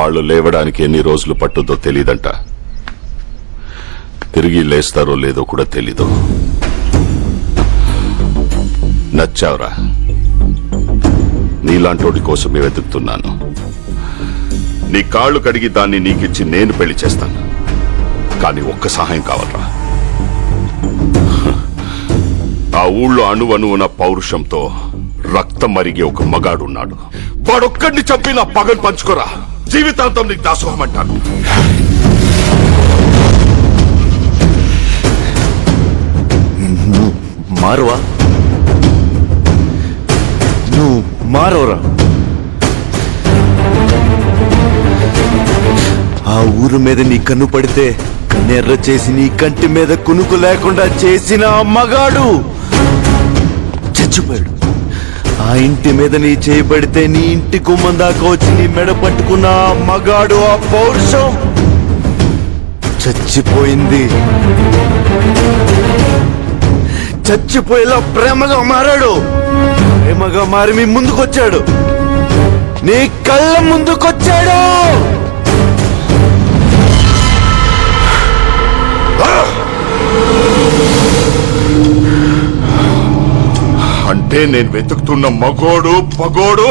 వాళ్ళు లేవడానికి ఎన్ని రోజులు పట్టుద్దో తెలీదంట. తిరిగి లేస్తారో లేదో కూడా తెలీదు. నచ్చావురా, నీలాంటోడి కోసమే వెతుకుతున్నాను. నీ కాళ్ళు కడిగి దాన్ని నీకిచ్చి నేను పెళ్లి చేస్తాను. కానీ ఒక్క సహాయం కావాలరా. ఆ ఊళ్ళో అణువణువున పౌరుషంతో రక్తం మరిగే ఒక మగాడున్నాడు. వాడొక్కడిని చంపి నా పగను పంచుకోరా. జీవితాంతం నీకు దాసోహం అంటాను. మారువా, నువ్వు మారవరా. ఆ ఊరు మీద నీ కన్ను పడితే నెర్ర చేసి నీ కంటి మీద కునుకు లేకుండా చేసిన ఆ మగాడు చచ్చిపోయాడు. ఆ ఇంటి మీద నీ చేయబడితే నీ ఇంటి గుమ్మం దాకా వచ్చి నీ మెడ పట్టుకున్న ఆ మగాడు, ఆ పౌరుషం చచ్చిపోయింది. చచ్చిపోయేలా ప్రేమగా మారాడు. ప్రేమగా మారి మీ ముందుకొచ్చాడు, నీ కళ్ళ ముందుకొచ్చాడు. అంటే నేను వెతుకుతున్న మగోడు పగోడు